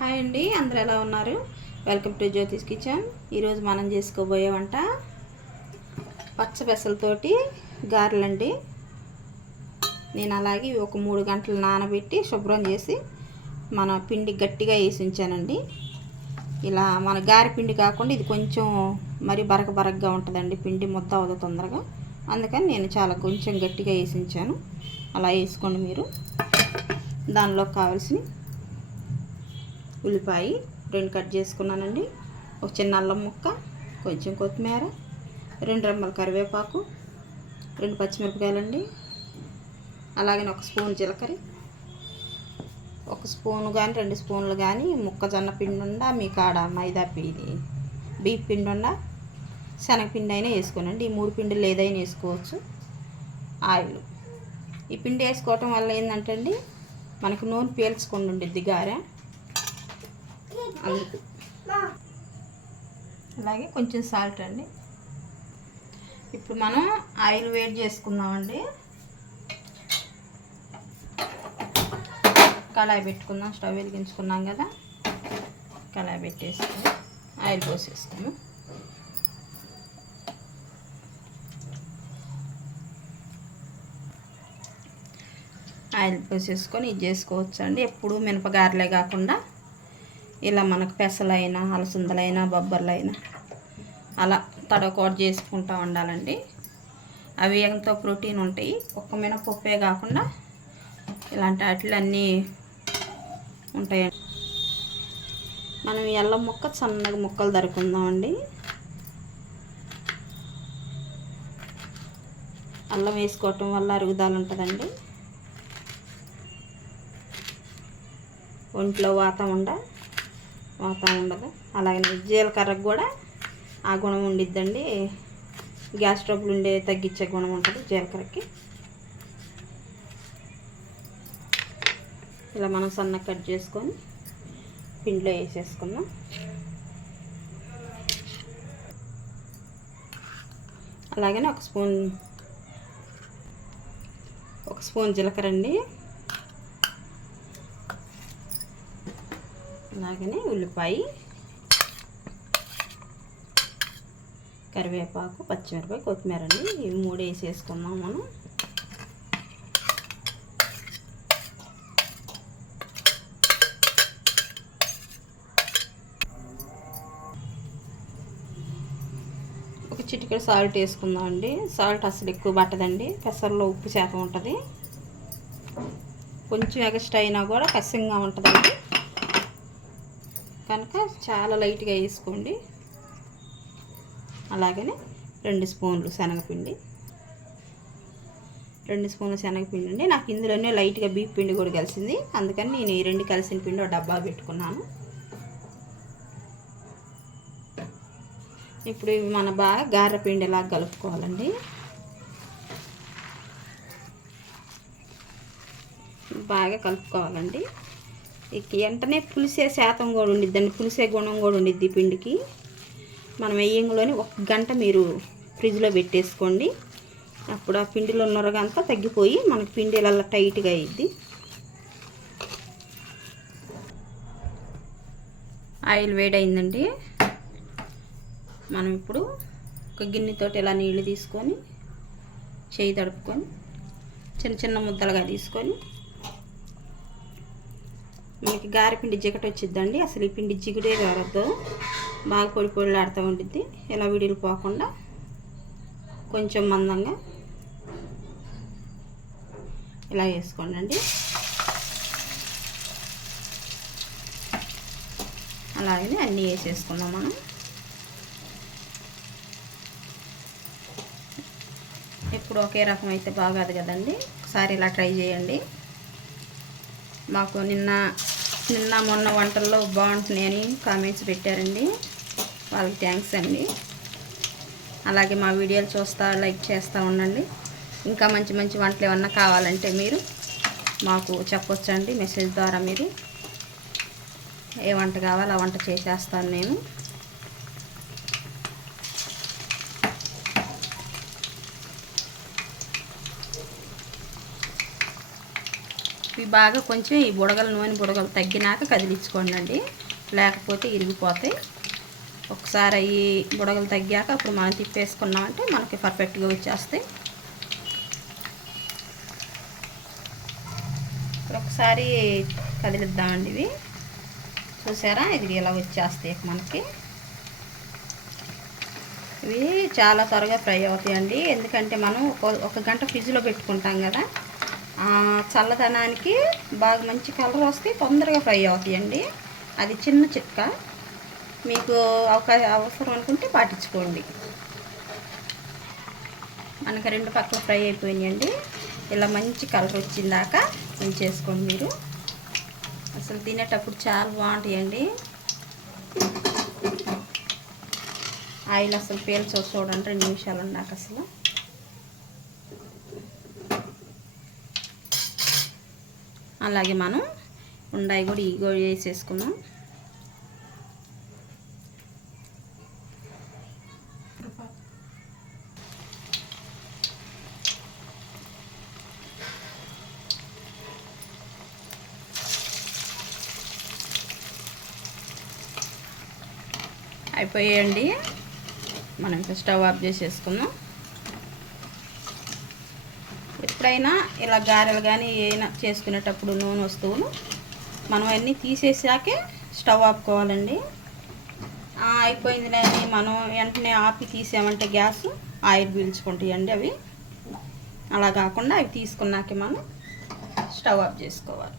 Hi అండి, అందరూ ఎలా ఉన్నారు? Welcome to Jyothish kitchen. ఈరోజు మనం చేసుకోబోయే వంట పచ్చ పెసలతోటి గారెలండి. నేను అలాగే ఒక 3 గంటలు నానబెట్టి శుభ్రం చేసి మన పిండి గట్టిగా వేసి ఉంచానండి. ఇలా మన గారె పిండి కాకుండా ఇది కొంచెం మరి బరకగా ఉంటుందండి. పిండి ముద్ద అవ్వదు తొందరగా, అందుకని నేను చాలా కొంచెం గట్టిగా వేసి ఉంచాను. అలా వేసుకోండి మీరు. దానిలో కావాల్సిన ఉల్లిపాయ 2 కట్ చేసుకున్నానండి, ఒక చిన్న అల్లం ముక్క, కొంచెం కొత్తిమీర, 2 రెమ్మల కరివేపాకు, 2 పచ్చిమిరపకాయలండి, అలాగే ఒక స్పూన్ జీలకర్ర, 1 స్పూను కానీ 2 స్పూన్లు కానీ మొక్కజొన్న పిండి ఉండా, మీ కాడ మైదా పిండి బియ్యం పిండి ఉండా, శనగపిండి అయినా వేసుకోనండి. ఈ 3 పిండిలు ఏదైనా వేసుకోవచ్చు. ఆయిల్ ఈ పిండి వేసుకోవటం వల్ల ఏంటంటే అండి, మనకు నూనె పీల్చుకొని ఉండిద్ది గారె. అందుకు అలాగే కొంచెం సాల్ట్ అండి. ఇప్పుడు మనం ఆయిల్ వేడి చేసుకుందామండి. కళాయి పెట్టుకుందాం. స్టవ్ వెలిగించుకున్నాం కదా, కళాయి పెట్టేసుకుని ఆయిల్ పోసేసుకున్నాం. ఆయిల్ పోసేసుకొని ఇది చేసుకోవచ్చు అండి. ఎప్పుడు మినపగారలే కాకుండా ఇలా మనకు పెసలైనా, అలసందలైనా, బొబ్బర్లైనా అలా తడకోట చేసుకుంటూ ఉండాలండి. అవి ఎంతో ప్రోటీన్ ఉంటాయి. ఒక్క మినపప్పే కాకుండా ఇలాంటి వాటిలో అన్నీ ఉంటాయండి. మనం అల్లం ముక్క సన్నగా ముక్కలు తరుకుందామండి. అల్లం వేసుకోవటం వల్ల అరుగుదల ఉంటుందండి. ఒంట్లో వాతం ఉండదు. అలాగే జీలకర్రకు కూడా ఆ గుణం ఉండిద్దండి. గ్యాస్ ట్రబుల్ తగ్గించే గుణం ఉంటుంది జీలకర్రకి. ఇలా మనం సన్నగా కట్ చేసుకొని పిండిలో వేసేసుకుందాం. అలాగనే ఒక స్పూన్ జీలకర్ర అండి, అలాగనే ఉల్లిపాయ, కరివేపాకు, పచ్చిమిరపకాయ, కొత్తిమీర అండి. ఇవి 3 వేసేసుకుందాం మనం. ఒక చిటికెడు సాల్ట్ వేసుకుందాం అండి. సాల్ట్ అసలు ఎక్కువ పట్టదండి, పెసర్లో ఉప్పు శాతం ఉంటుంది. కొంచెం ఎగస్ట్రా అయినా కూడా కష్టంగా ఉంటుందండి, కనుక చాలా లైట్గా వేసుకోండి. అలాగనే 2 స్పూన్లు శనగపిండి, 2 స్పూన్ల శనగపిండి అండి. నాకు ఇందులోనే లైట్గా బియ్యం పిండి కూడా కలిసింది, అందుకని నేను ఈ 2 కలిసిన పిండి ఒక డబ్బా పెట్టుకున్నాను. ఇప్పుడు ఇవి మన బాగా గారె పిండిలా కలుపుకోవాలండి. బాగా కలుపుకోవాలండి. వెంటనే పులిసే శాతం కూడా ఉండిద్దండి, పులిసే గుణం కూడా ఉండిద్ది పిండికి. మనం వేయంలోని 1 గంట మీరు ఫ్రిడ్జ్లో పెట్టేసుకోండి. అప్పుడు ఆ పిండిలో నొరగంతా తగ్గిపోయి మనకి పిండి ఇలా టైట్గా అయ్యిద్ది. ఆయిల్ వేడైందండి. మనం ఇప్పుడు ఒక గిన్నెతోటి ఇలా నీళ్ళు తీసుకొని చేయి తడుపుకొని చిన్న చిన్న ముద్దలుగా తీసుకొని, మనకి గారెపిండి జిగట వచ్చిద్దండి. అసలు ఈ పిండి జిగుడే కారద్దు, బాగా పొడిలాడుతూ ఉండిద్ది. ఇలా విడిలు పోకుండా కొంచెం మందంగా ఇలా వేసుకోండి అండి. అలాగే అన్నీ వేసేసుకుందాం మనం. ఎప్పుడు ఒకే రకం అయితే బాగాదు కదండి, ఒకసారి ఇలా ట్రై చేయండి. మాకు నిన్న మొన్న వంటల్లో బాగుంటున్నాయని కామెంట్స్ పెట్టారండి, వాళ్ళకి థ్యాంక్స్ అండి. అలాగే మా వీడియోలు చూస్తా లైక్ చేస్తూ ఉండండి. ఇంకా మంచి మంచి వంటలు ఏమన్నా కావాలంటే మీరు మాకు చెప్పొచ్చండి. మెసేజ్ ద్వారా మీరు ఏ వంట కావాలో ఆ వంట చేసేస్తాను నేను. ఇవి బాగా కొంచెం ఈ నూనె బుడగలు తగ్గినాక కదిలించుకోండి అండి, లేకపోతే ఇరిగిపోతాయి. ఒకసారి అవి బుడగలు తగ్గాక అప్పుడు మనం తిప్పేసుకున్నామంటే మనకి పర్ఫెక్ట్గా వచ్చేస్తాయి. ఇప్పుడు ఒకసారి కదిలిద్దామండి. ఇవి చూసారా, ఇది ఇలా వచ్చేస్తాయి మనకి. ఇవి చాలా త్వరగా ఫ్రై అవుతాయండి, ఎందుకంటే మనం ఒక గంట ఫ్రిడ్జ్లో పెట్టుకుంటాం కదా, చల్లదనానికి బాగా మంచి కలర్ వస్తే తొందరగా ఫ్రై అవుతాయండి. అది చిన్న చిట్కా, మీకు అవసరం అనుకుంటే పాటించుకోండి. మనకు రెండు పక్కల ఫ్రై అయిపోయినాయండి. ఇలా మంచి కలర్ వచ్చిందాక ఉంచేసుకోండి మీరు. అసలు తినేటప్పుడు చాలా బాగుంటాయండి. ఆయిల్ అసలు పీల్చో చూడండి, 2 నిమిషాలు ఉన్నాక అసలు. అలాగే మనం ఉండాయి కూడా ఈ కూడా వేసేసుకుందాం. అయిపోయాయండి, మనం ఇంకా స్టవ్ ఆఫ్ చేసేసుకుందాం. ఎప్పుడైనా ఇలా గారెలు కానీ ఏమైనా చేసుకునేటప్పుడు నూనె వస్తువులు మనం అన్నీ తీసేసాకే స్టవ్ ఆపుకోవాలండి. అయిపోయింది అని మనం వెంటనే ఆపి తీసామంటే గ్యాస్ ఆయిల్ పీల్చుకుంటాయండి అవి. అలా కాకుండా అవి తీసుకున్నాకే మనం స్టవ్ ఆఫ్ చేసుకోవాలి.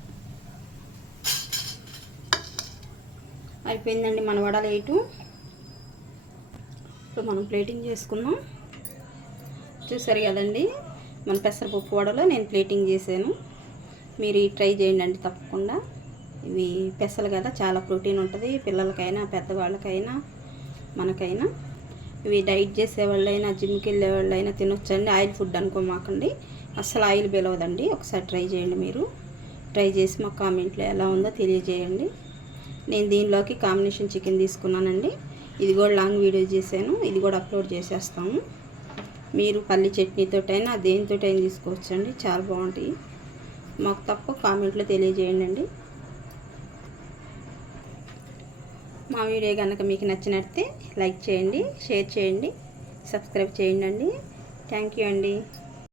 అయిపోయిందండి మన వడలు వేయటం. ఇప్పుడు మనం ప్లేటింగ్ చేసుకుందాం. చూసారు కదండి, మన పెసరపప్పు వడలో నేను ప్లేటింగ్ చేశాను. మీరు ట్రై చేయండి అండి తప్పకుండా. ఇవి పెసలు కదా, చాలా ప్రోటీన్ ఉంటుంది, పిల్లలకైనా పెద్దవాళ్ళకైనా మనకైనా. ఇవి డైట్ చేసేవాళ్ళైనా జిమ్కి వెళ్ళే వాళ్ళైనా తినొచ్చండి. ఆయిల్ ఫుడ్ అనుకోమాకండి, అస్సలు ఆయిల్ పిలవదండి. ఒకసారి ట్రై చేయండి మీరు. ట్రై చేసి మా కామెంట్లో ఎలా ఉందో తెలియజేయండి. నేను దీనిలోకి కాంబినేషన్ చికెన్ తీసుకున్నానండి. ఇది కూడా లాంగ్ వీడియో చేశాను, ఇది కూడా అప్లోడ్ చేసేస్తాము. మీరు పల్లి చట్నీతోటైనా దేనితోటైనా తీసుకోవచ్చండి, చాలా బాగుంటాయి. మాకు తప్ప కామెంట్లో తెలియజేయండి అండి. మా వీడియో కనుక మీకు నచ్చినట్లయితే లైక్ చేయండి, షేర్ చేయండి, సబ్స్క్రైబ్ చేయండి అండి. థ్యాంక్ యూ అండి.